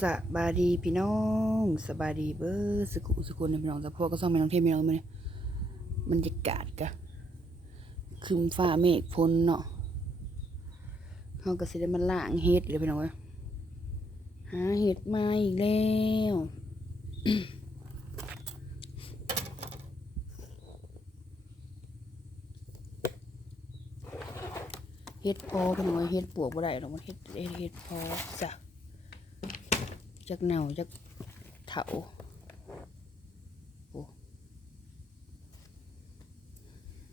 สบายดีพี่น้องสบายดีเบอร์สกุสกุลพี่น้องแต่พวกก็ซ่องไม่น้องเทพพี่น้องมันบรรยากาศกะคึมฟ้าเมฆฝนเนาะเขาก็สิได้มาล่างเฮ็ดเลยพี่น้องเว้ยหาเฮ็ดมาอีกแล้วเฮ็ดพอพี่น้องเอ้ยเฮ็ดปวกบ่ได้หรอกมันเฮ็ดเฮ็ดเฮ็ดพอจ้ะ จักเหนาจักเถาโอ้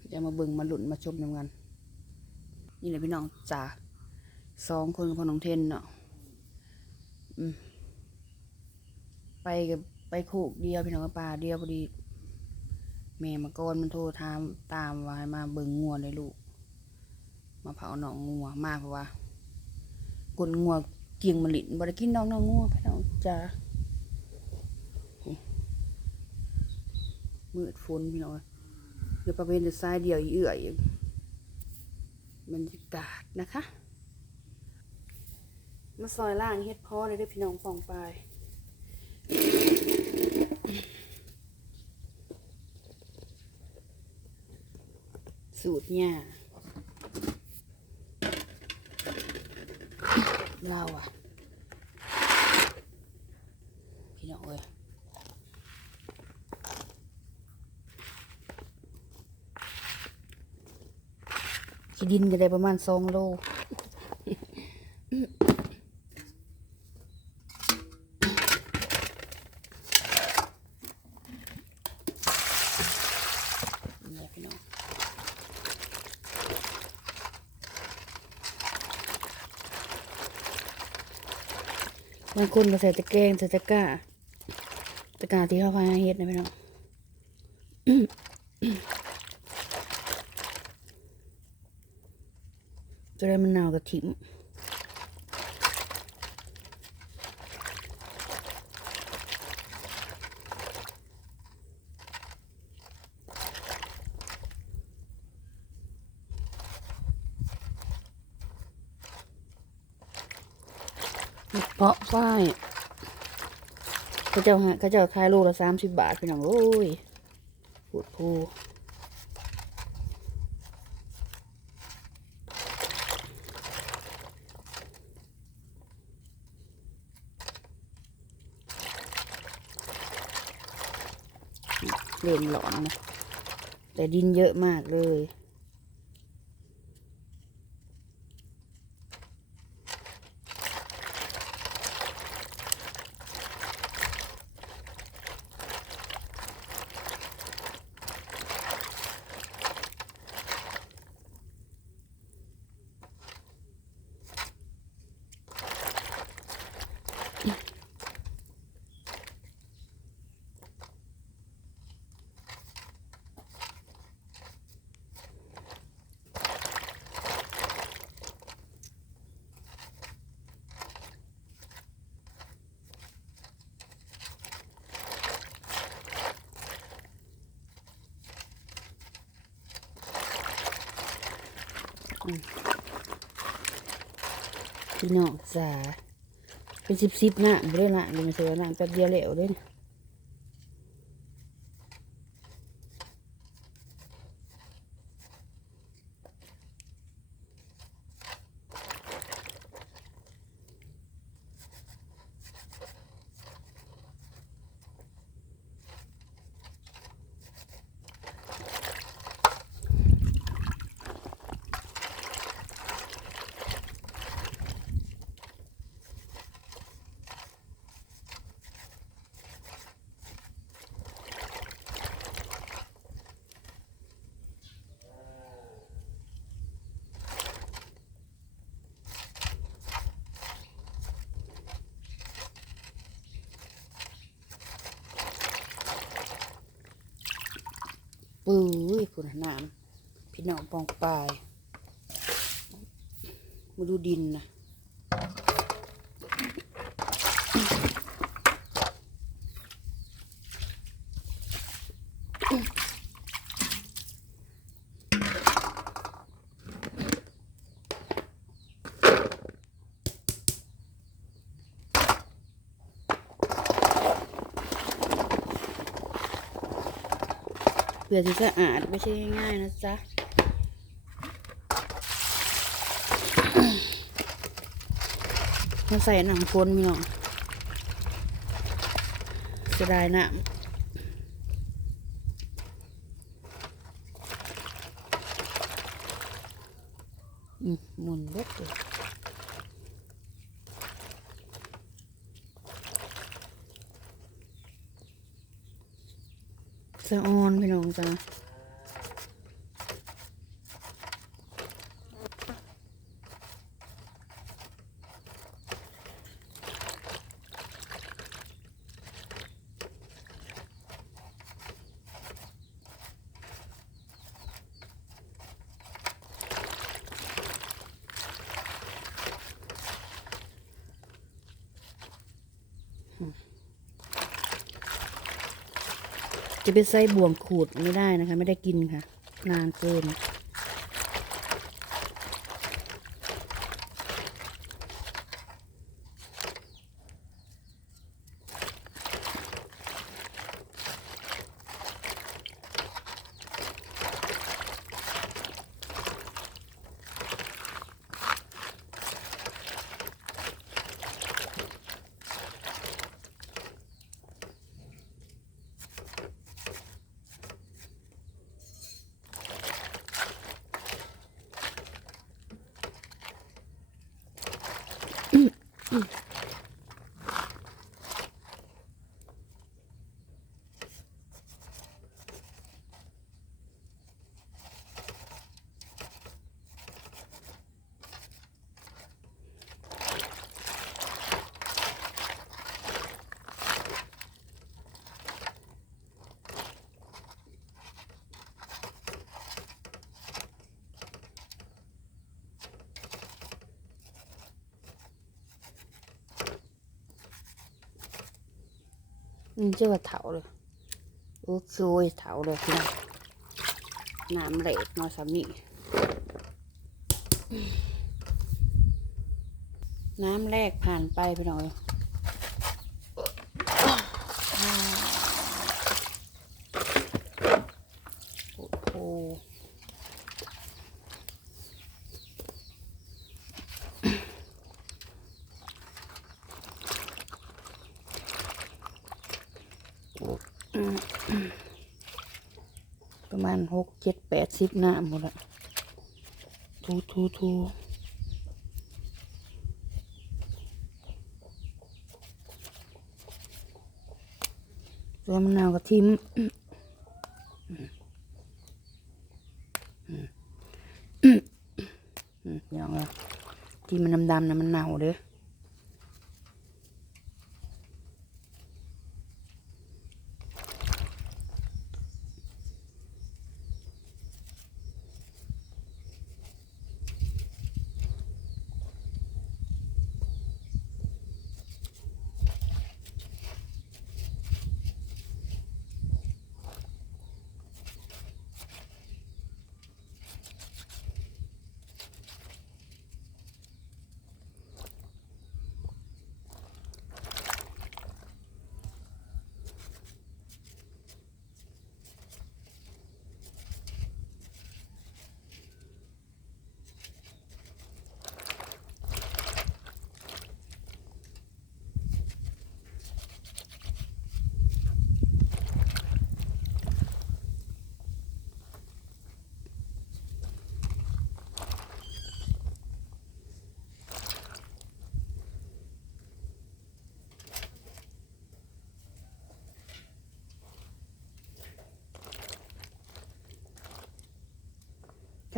เดี๋ยวมาเบิ่งมาหลุนมาชมนำกัน นี่แหละพี่น้องจ้าสองคนกับพ่อน้องเทนเนาะไปกับไปโคกเดียวพี่น้องกับป่าเดียวพอดีแม่มาก่อนมันโทรถามตามวาให้มาเบิ่งงัวเลยลูก มาเผาหนองงัวมากเพราะว่ากลงัวเกียงมะลินบริกินน้องน้องงัวพี่น้อง จ้ามืดฝนพี่น้องเดี๋ยวประเภทจะซ้ายเดียวอีเอื่อยบรรยากาศนะคะ มาซอยล่างเฮ็ดพ่อเลยเด้อพี่น้องฟองไปสูตรเนี่ยเราอะ พี่น้อง เอ้ยขี้ดินจะได้ประมาณสองโลบางคนก็ใส่ตะแกรงใส่ตะกร้า ตะกร้าที่เขาพาเฮ็ดนะพี่น้องจะได้มันหนาวกับถิมเพาะฝ้าย เขาเจ้าหาเขาเจ้าขายลูกละสามสิบบาทพี่น้องโอ้ยพูดพูเล่นหลอนนะแต่ดินเยอะมากเลย พี่น้องจ๋า เป็นสิบสิบหน้าไม่ได้ละยังไม่เสือหน้าแป๊บเดียวเล้วเลยนะ ปื้ยคุณน้ำพี่น้องปองปลาย มาดูดินนะ พื่อที่จะอาดไม่ใช่ง่ายๆนะจ๊ะมาใส่หนังคนมีหน่อยเสียดายน้ำมหมุนเบ็ดเลย สะออนพี่น้องจ้า จะไปใส่บ่วงขูดไม่ได้นะคะ ไม่ได้กินค่ะ นานเกิน นี่เจ้าว่าเถาเลยโอ้โยเถาเลยพี่น้องน้ำเหลกเนาสามีน้ำแรกผ่านไปพี่น้องโอ้โห ประมาณหกเจ็ดแปดสิบหน้ำหมดละทูทูทูตัวมะนาวกับทิมอย่างละที่มันดำๆนะมันเน่าเด้อ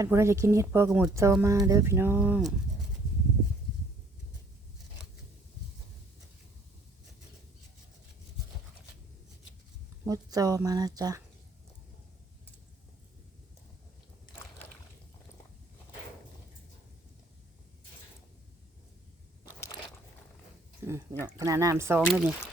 นผู้ใดจะกินเห็ดพอกระหมดเจ้ามาเด้อพี่น้องหมดจอมานะจ๊ะอืมเนะขนาดน้ำซองเลยนี่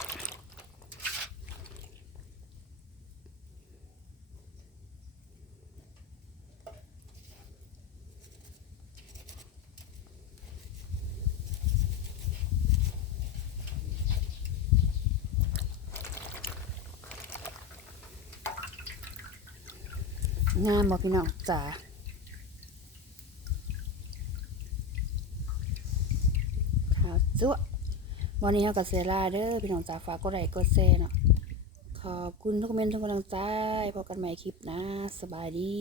งามบ่พี่น้องจ๋าขาวจั๊ววันนี้เฮากับเซราเด้อพี่น้องจ๋าฝากกดไลค์กดแชร์เนาะขอบคุณทุกคอมเมนต์ทุกกำลังใจพบกันใหม่คลิปนะ สบายดี